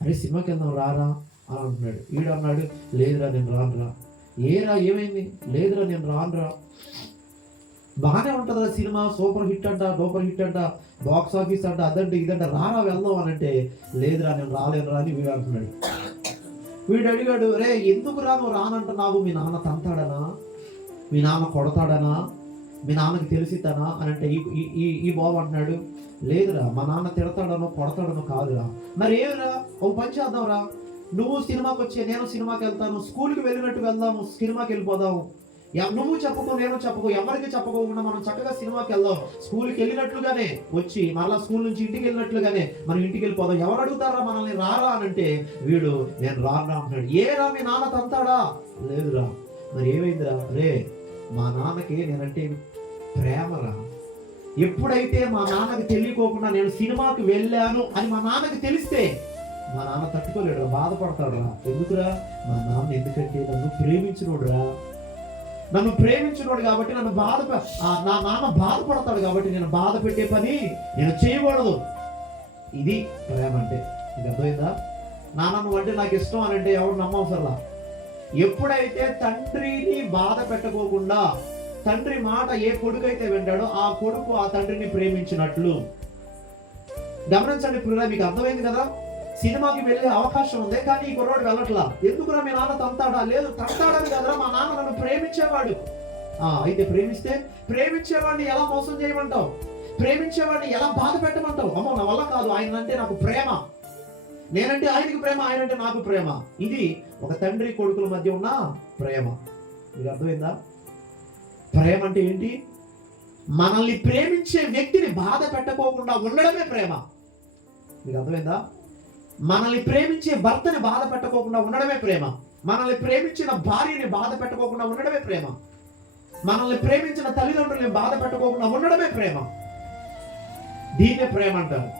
అరే సినిమాకి వెళ్దాం రారా అని అంటున్నాడు. వీడు అన్నాడు, లేదురా నేను రానురా. ఏరా ఏమైంది? లేదురా నేను రానురా. బాగానే ఉంటుందా సినిమా, సూపర్ హిట్ అంట, డూపర్ హిట్ అంట, బాక్స్ ఆఫీస్ అంట, అదంటే ఇదంటే, రారా వెళ్దాం అని అంటే, లేదురా నేను రాలేనురా అని వీడు అంటున్నాడు. వీడు అడిగాడు, రే ఎందుకు రా నువ్వు రానంటున్నావు? మీ నాన్న తంతాడనా, మీ నాన్న కొడతాడనా, మీ నాన్నకి తెలిసిద్దనా అని అంటే ఈ బాబు అంటున్నాడు, లేదురా మా నాన్న తిడతాడనో కొడతాడనో కాదురా. మరి ఏమిరా, ఒక పని చేద్దాంరా, నువ్వు సినిమాకి వచ్చే నేను సినిమాకి వెళ్తాను, స్కూల్కి వెళ్ళినట్టు వెళ్దాము, సినిమాకి వెళ్ళిపోదాము. నువ్వు చెప్పుకో నేను చెప్పుకో, ఎవరికి చెప్పుకోకుండా మనం చక్కగా సినిమాకి వెళ్దాం. స్కూల్కి వెళ్ళినట్లుగానే వచ్చి మళ్ళీ స్కూల్ నుంచి ఇంటికి వెళ్ళినట్లుగానే మనం ఇంటికి వెళ్ళిపోదాం. ఎవరు అడుగుతారా మనల్ని రారా అని అంటే వీడు నేను రానురా అంటున్నాడు. ఏరా మీ నాన్న తంతాడా? లేదురా. మరి ఏమైందిరా? రే మా నాన్నకి నేనంటే ప్రేమరా. ఎప్పుడైతే మా నాన్నకి తెలియకోకుండా నేను సినిమాకి వెళ్ళాను అని మా నాన్నకి తెలిస్తే మా నాన్న తట్టుకోలేడు, బాధపడతాడురా. ఎందుకురా? మా నాన్న ఎందుకంటే నన్ను ప్రేమించినోడురా, నన్ను ప్రేమించినోడు కాబట్టి నన్ను నా నాన్న బాధపడతాడు కాబట్టి నేను బాధ పెట్టే పని నేను చేయకూడదు. ఇది ప్రేమ అంటే. నీకు అర్థమైందా? నాన్న నువ్వు అంటే నాకు ఇష్టం అని అంటే ఎవరు నమ్మవసరలా. ఎప్పుడైతే తండ్రిని బాధ పెట్టకోకుండా తండ్రి మాట ఏ కొడుకు అయితే వింటాడో ఆ కొడుకు ఆ తండ్రిని ప్రేమించినట్లు. గమనించండి పిల్లలు, మీకు అర్థమైంది కదా? సినిమాకి వెళ్ళే అవకాశం ఉంది కానీ ఈ కుర్రోడు వెళ్ళట్లా. ఎందుకురా మీ నాన్న తంతాడా? లేదు తంతాడని కదరా, మా నాన్న నన్ను ప్రేమించేవాడు. అయితే ప్రేమించేవాడిని ఎలా మోసం చేయమంటావు? ప్రేమించేవాడిని ఎలా బాధ పెట్టమంటావు? అమ్మో నా వల్ల కాదు, ఆయన అంటే నాకు ప్రేమ, నేనంటే ఆయనకి ప్రేమ, ఆయనంటే నాకు ప్రేమ. ఇది ఒక తండ్రి కొడుకుల మధ్య ఉన్న ప్రేమ. మీకు అర్థమైందా? ప్రేమ అంటే ఏంటి? మనల్ని ప్రేమించే వ్యక్తిని బాధ పెట్టకోకుండా ఉండడమే ప్రేమ. మీకు అర్థమైందా? మనల్ని ప్రేమించే భర్తని బాధ పెట్టకోకుండా ఉండడమే ప్రేమ. మనల్ని ప్రేమించిన భార్యని బాధ పెట్టకోకుండా ఉండడమే ప్రేమ. మనల్ని ప్రేమించిన తల్లిదండ్రులని బాధ పెట్టకోకుండా ఉండడమే ప్రేమ. దీన్నే ప్రేమ అంటారు.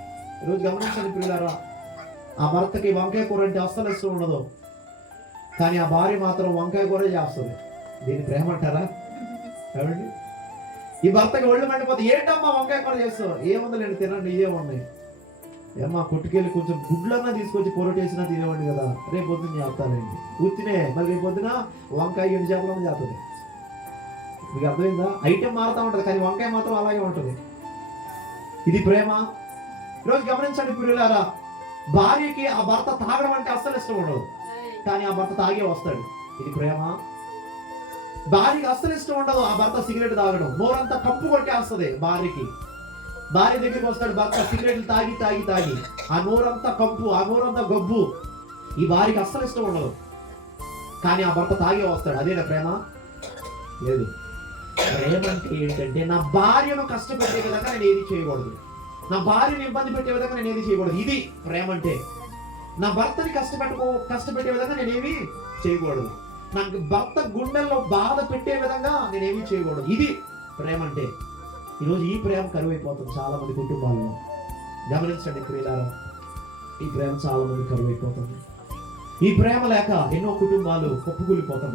ఈరోజు గమనించండి పిల్లలారా, ఆ భర్తకి వంకాయ కూర అంటే అస్సలు ఇష్టం ఉండదు, కానీ ఆ భార్య మాత్రం వంకాయ కూర చేస్తుంది. దీన్ని ప్రేమ అంటారా? ఏమండి? ఈ భర్తకి ఒళ్ళు మండిపోతే, ఏంటమ్మా వంకాయ కూర చేస్తావు? ఏముంది లేండి తినండి, ఇదే ఉన్నాయి. ఏమ్మా కొట్టుకెళ్ళి కొంచెం గుడ్లన్నా తీసుకొచ్చి పొరటేసినా తినేవాడిని కదా, రేపు పొద్దున్న చేస్తానండి ఉత్తినే. మరి రేపు పొద్దున వంకాయ 7 చేపలను చేస్తుంది. మీకు అర్థమైందా? ఐటెం మారుతూ ఉంటుంది కానీ వంకాయ మాత్రం అలాగే ఉంటుంది. ఇది ప్రేమ. ఈరోజు గమనించండి పిల్లలారా, భార్యకి ఆ భర్త తాగడం అంటే అస్సలు ఇష్టం ఉండదు, కానీ ఆ భర్త తాగే వస్తాడు. ఇది ప్రేమ. భార్యకి అస్సలు ఇష్టం ఉండదు ఆ భర్త సిగరెట్ తాగడం, నోరంతా కప్పు కొట్టేస్తుంది భార్యకి. భార్య దగ్గరికి వస్తాడు భర్త, సిగరెట్లు తాగి తాగి తాగి ఆ నోరంతా కంపు, ఆ నోరంతా గబ్బు. ఈ భార్యకి అస్సలు ఇష్టం ఉండదు, కానీ ఆ భర్త తాగే వస్తాడు. అదేనా ప్రేమ? లేదు. ప్రేమ అంటే ఏంటంటే, నా భార్యను కష్టపెట్టే విధంగా నేను ఏది చేయకూడదు, నా భార్యను ఇబ్బంది పెట్టే విధంగా నేను ఏది చేయకూడదు. ఇది ప్రేమ అంటే. నా భర్తని కష్టపెట్టే విధంగా నేనేమి చేయకూడదు, నాకు భర్త గుండెల్లో బాధ పెట్టే విధంగా నేనేమి చేయకూడదు. ఇది ప్రేమ అంటే. ఈరోజు ఈ ప్రేమ కరువైపోతుంది చాలా మంది కుటుంబాల్లో. గమనించండి ప్రియులారా, ఈ ప్రేమ చాలా మంది కరువైపోతుంది. ఈ ప్రేమ లేక ఎన్నో కుటుంబాలు కుప్పకూలిపోతున్నాయి.